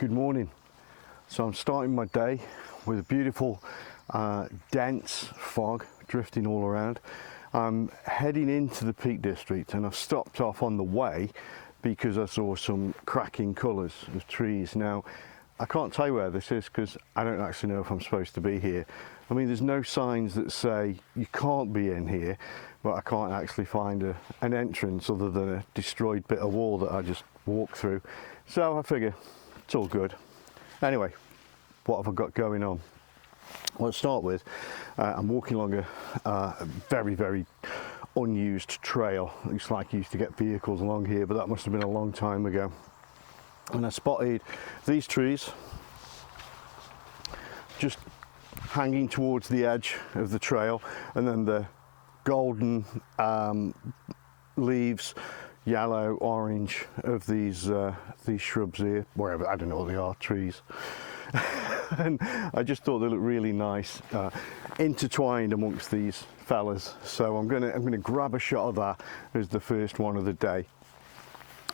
Good morning. So I'm starting my day with a beautiful dense fog drifting all around. I'm heading into the Peak District and I've stopped off on the way because I saw some cracking colours of trees. Now I can't tell you where this is because I don't actually know if I'm supposed to be here. I mean, there's no signs that say you can't be in here, but I can't actually find an entrance other than a destroyed bit of wall that I just walked through. So I figure it's all good. Anyway, what have I got going on? Well, to start with, I'm walking along a very, very unused trail. Looks like you used to get vehicles along here, but that must have been a long time ago. And I spotted these trees just hanging towards the edge of the trail, and then the golden leaves, yellow, orange of these shrubs here, wherever, I don't know what they are, trees. And I just thought they looked really nice, intertwined amongst these fellas. So I'm gonna grab a shot of that as the first one of the day.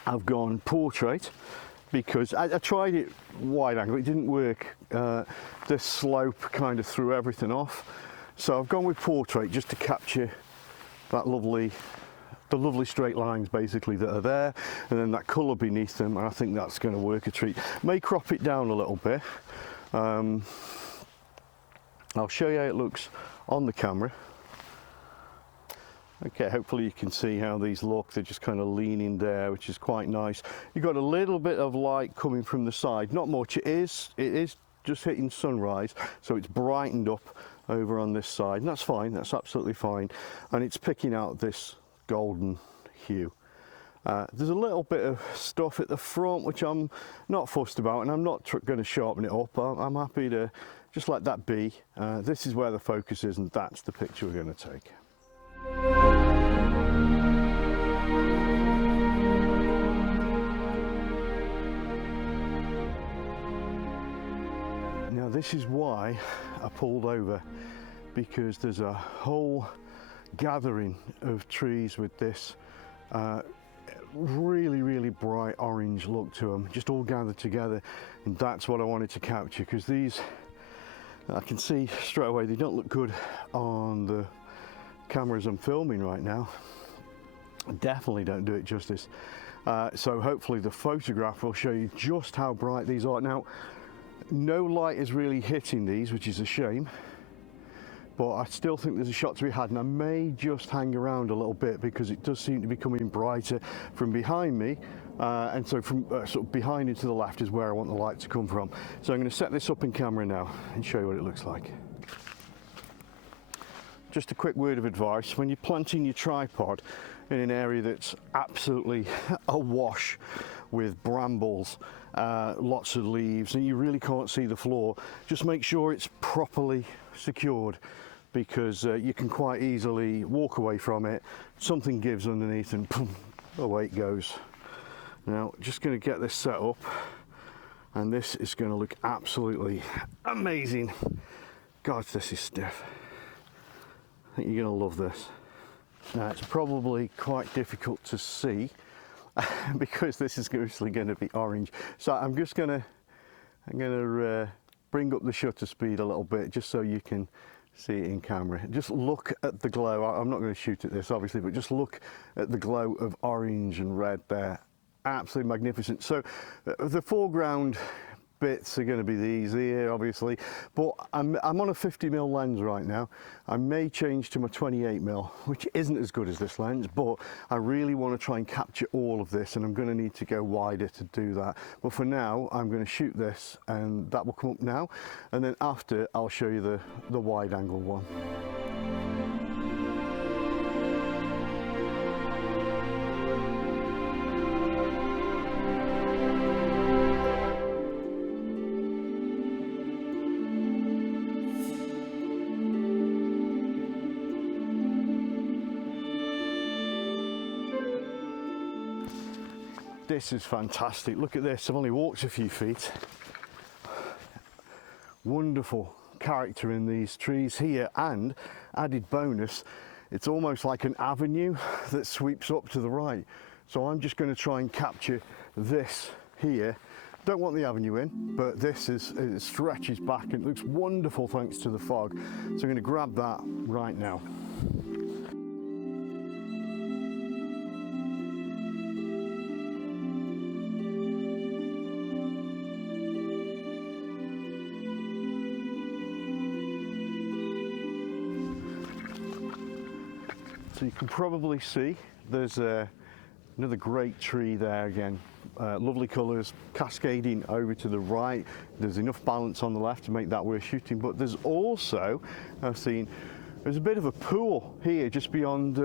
I've gone portrait because I tried it wide angle, it didn't work. The slope kind of threw everything off. So I've gone with portrait just to capture that the lovely straight lines basically that are there, and then that colour beneath them, and I think that's going to work a treat. May crop it down a little bit. I'll show you how it looks on the camera. Okay, hopefully you can see how these look. They're just kind of leaning there, which is quite nice. You've got a little bit of light coming from the side, not much. It is just hitting sunrise, so it's brightened up over on this side, and that's fine, that's absolutely fine. And it's picking out this golden hue. There's a little bit of stuff at the front which I'm not fussed about, and I'm not going to sharpen it up. I'm happy to just let that be. This is where the focus is, and that's the picture we're going to take. Now this is why I pulled over, because there's a whole gathering of trees with this really bright orange look to them, just all gathered together, and that's what I wanted to capture, because these, I can see straight away, they don't look good on the cameras I'm filming right now. Definitely don't do it justice. So hopefully the photograph will show you just how bright these are. Now no light is really hitting these, which is a shame, but I still think there's a shot to be had, and I may just hang around a little bit because it does seem to be coming brighter from behind me, and so from sort of behind and to the left is where I want the light to come from. So I'm going to set this up in camera now and show you what it looks like. Just a quick word of advice: when you're planting your tripod in an area that's absolutely awash with brambles, lots of leaves, and you really can't see the floor, just make sure it's properly secured, because you can quite easily walk away from it, something gives underneath, and boom, away it goes. Now just going to get this set up, and this is going to look absolutely amazing. God, this is stiff. I think you're going to love this. Now it's probably quite difficult to see because this is obviously going to be orange. So I'm going to bring up the shutter speed a little bit just so you can see it in camera. Just look at the glow. I'm not going to shoot at this obviously, but just look at the glow of orange and red there. Absolutely magnificent. So the foreground bits are going to be these here obviously, but I'm on a 50mm lens right now. I may change to my 28mm, which isn't as good as this lens, but I really want to try and capture all of this, and I'm going to need to go wider to do that. But for now I'm going to shoot this, and that will come up now, and then after I'll show you the wide angle one. This is fantastic. Look at this. I've only walked a few feet. Wonderful character in these trees here, and added bonus, it's almost like an avenue that sweeps up to the right. So I'm just going to try and capture this here Don't want the avenue in, but this is, it stretches back and it looks wonderful thanks to the fog. So I'm going to grab that right now. So you can probably see there's another great tree there again. Lovely colours cascading over to the right. There's enough balance on the left to make that worth shooting, but there's also, I've seen, there's a bit of a pool here just beyond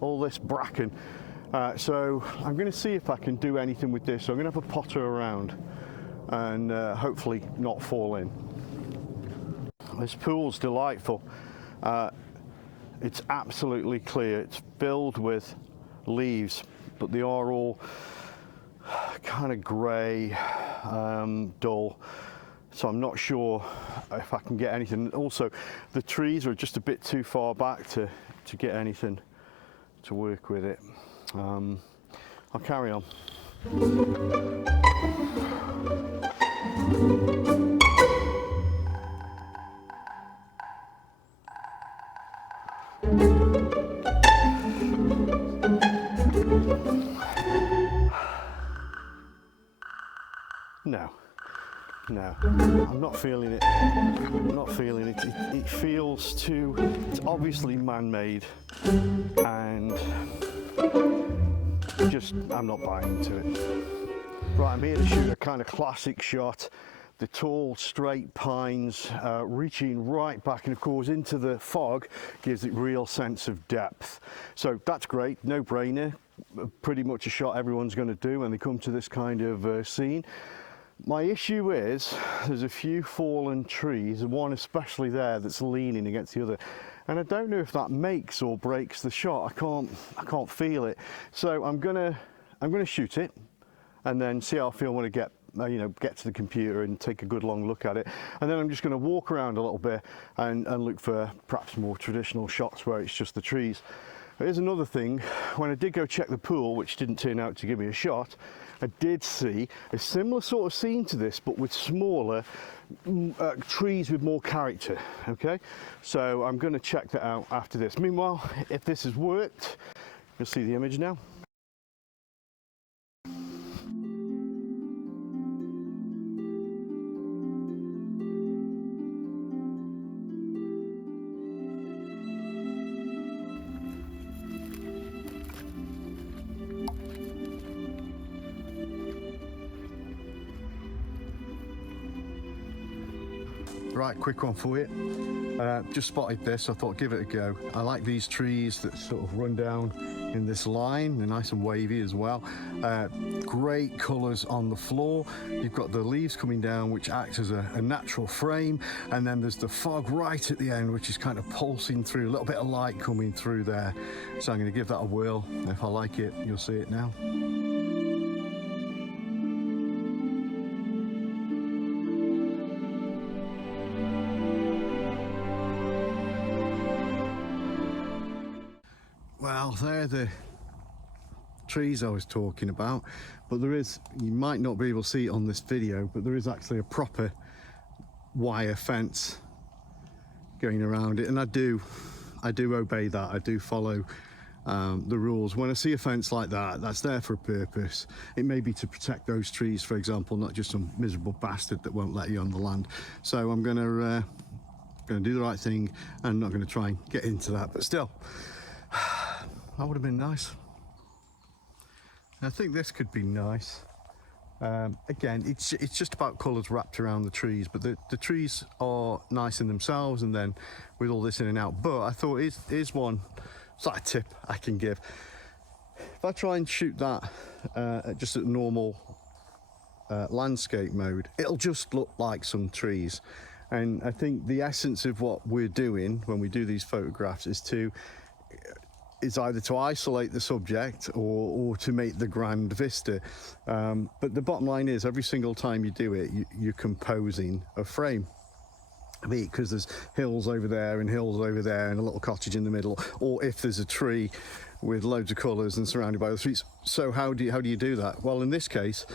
all this bracken. So I'm going to see if I can do anything with this. So I'm going to have a potter around and hopefully not fall in. This pool's delightful. It's absolutely clear. It's filled with leaves, but they are all kind of grey, dull. So I'm not sure if I can get anything. Also, the trees are just a bit too far back to get anything to work with it. I'll carry on. No, I'm not feeling it. I'm not feeling it. It feels too, it's obviously man-made, and just, I'm not buying into it. Right, I'm here to shoot a kind of classic shot. The tall, straight pines reaching right back, and of course into the fog gives it real sense of depth. So that's great, no brainer. Pretty much a shot everyone's going to do when they come to this kind of scene. My issue is there's a few fallen trees, and one especially there that's leaning against the other, and I don't know if that makes or breaks the shot. I can't feel it. So I'm gonna shoot it and then see how I feel when I get to the computer and take a good long look at it, and then I'm just going to walk around a little bit and look for perhaps more traditional shots where it's just the trees. Here's another thing. When I did go check the pool, which didn't turn out to give me a shot, I did see a similar sort of scene to this, but with smaller trees with more character. Okay, so I'm going to check that out after this. Meanwhile, if this has worked, you'll see the image now. Right, quick one for you. Just spotted this, I thought give it a go. I like these trees that sort of run down in this line. They're nice and wavy as well. Great colours on the floor. You've got the leaves coming down, which acts as a natural frame, and then there's the fog right at the end, which is kind of pulsing through, a little bit of light coming through there. So I'm going to give that a whirl. If I like it, you'll see it now. Well, they're the trees I was talking about, but there is, you might not be able to see it on this video, but there is actually a proper wire fence going around it, and I do obey that. I do follow the rules. When I see a fence like that, that's there for a purpose. It may be to protect those trees, for example, not just some miserable bastard that won't let you on the land. So I'm going to do the right thing and not going to try and get into that, but still, that would have been nice. I think this could be nice. Again, it's just about colours wrapped around the trees, but the trees are nice in themselves, and then with all this in and out. But I thought here's one, it's like a tip I can give. If I try and shoot that just at normal landscape mode, it'll just look like some trees. And I think the essence of what we're doing when we do these photographs is either to isolate the subject or to make the grand vista. But the bottom line is, every single time you do it, you're composing a frame. Because there's hills over there and hills over there and a little cottage in the middle, or if there's a tree with loads of colours and surrounded by the trees. So how do you do that? Well, in this case,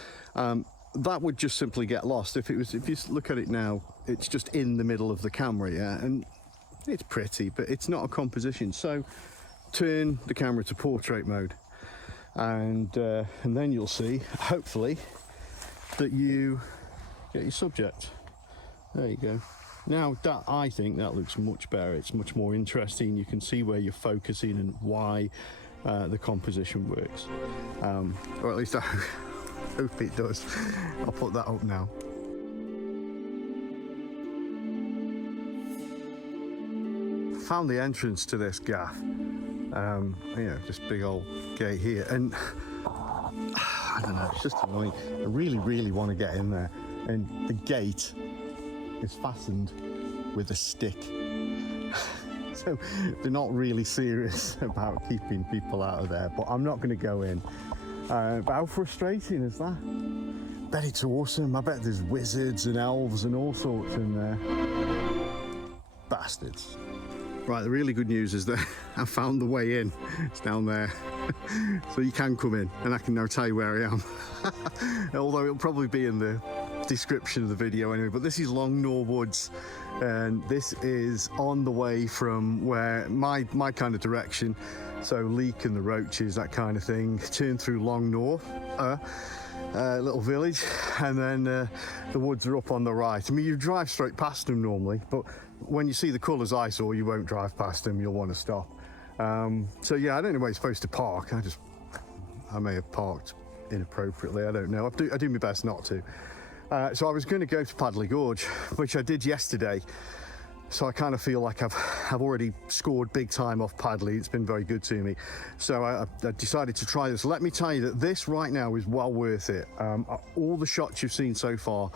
that would just simply get lost. If you look at it now, it's just in the middle of the camera, yeah, and it's pretty, but it's not a composition. So turn the camera to portrait mode, and then you'll see, hopefully, that you get your subject. There you go. Now that, I think that looks much better. It's much more interesting. You can see where you're focusing and why the composition works, or at least I hope it does. I'll put that up now. Found the entrance to this gaff. You know, this big old gate here, and I don't know, it's just annoying. I really want to get in there, and the gate is fastened with a stick. So they're not really serious about keeping people out of there, but I'm not going to go in. But how frustrating is that? I bet it's awesome. I bet there's wizards and elves and all sorts in there. Bastards. Right, the really good news is that I found the way in. It's down there. So you can come in, and I can now tell you where I am. Although it'll probably be in the description of the video anyway. But this is Longnor Woods, and this is on the way from where my kind of direction. So Leek and the Roaches, that kind of thing. Turn through Longnor, little village, and then the woods are up on the right. I mean, you drive straight past them normally, but when you see the colours I saw, you won't drive past them, you'll want to stop. So yeah, I don't know where you're supposed to park. I may have parked inappropriately, I don't know. I do my best not to. So I was going to go to Padley Gorge, which I did yesterday. So I kind of feel like I've already scored big time off Padley. It's been very good to me. So I decided to try this. Let me tell you that this right now is well worth it. All the shots you've seen so far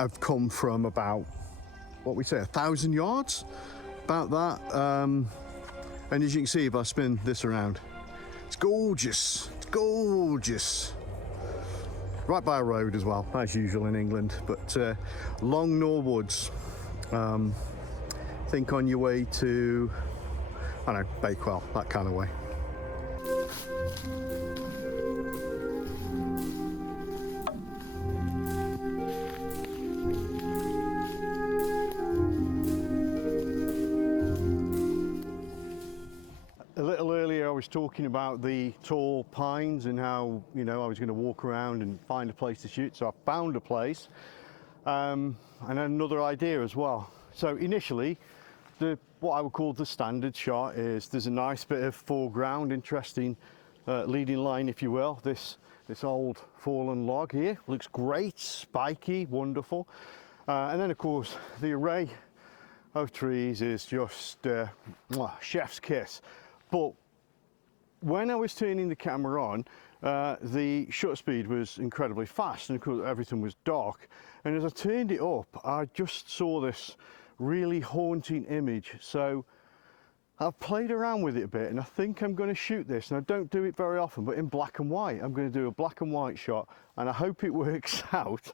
have come from about, what we say, 1,000 yards, about that. And as you can see, if I spin this around, it's gorgeous. It's gorgeous. Right by a road as well, as usual in England. But Longnor Woods. Think on your way to, I don't know, Bakewell, that kind of way. A little earlier I was talking about the tall pines and how, you know, I was going to walk around and find a place to shoot. So I found a place, and another idea as well. So initially, what I would call the standard shot is there's a nice bit of foreground, interesting leading line, if you will. This old fallen log here looks great, spiky, wonderful. And then of course the array of trees is just chef's kiss. But when I was turning the camera on, the shutter speed was incredibly fast, and of course everything was dark. And as I turned it up, I just saw this really haunting image. So I've played around with it a bit, and I think I'm going to shoot this, and I don't do it very often, but in black and white. I'm going to do a black and white shot, and I hope it works out.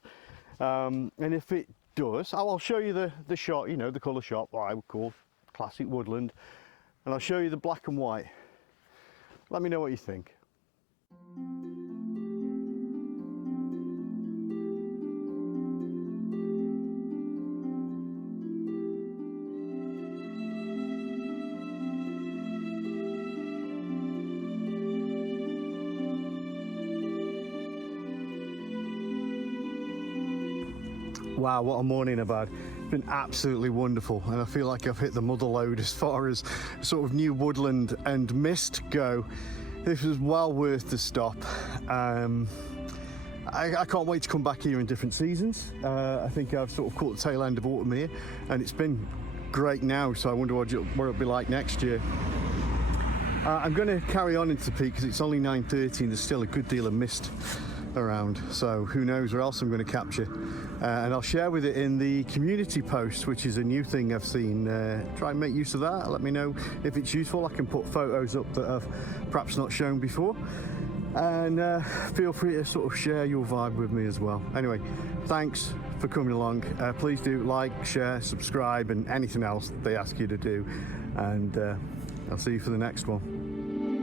And if it does, I'll show you the shot, you know, the colour shot, what I would call classic woodland, and I'll show you the black and white. Let me know what you think. Wow, what a morning I've had. It's been absolutely wonderful, and I feel like I've hit the mother lode as far as sort of new woodland and mist go. This was well worth the stop. I can't wait to come back here in different seasons. I think I've sort of caught the tail end of autumn here, and it's been great now, so I wonder what it'll be like next year. I'm going to carry on into the peak because it's only 9:30 and there's still a good deal of mist around, so who knows where else I'm going to capture. And I'll share with it in the community post, which is a new thing I've seen. Try and make use of that. Let me know if it's useful. I can put photos up that I've perhaps not shown before, and feel free to sort of share your vibe with me as well. Anyway, thanks for coming along. Please do like, share, subscribe, and anything else they ask you to do, and I'll see you for the next one.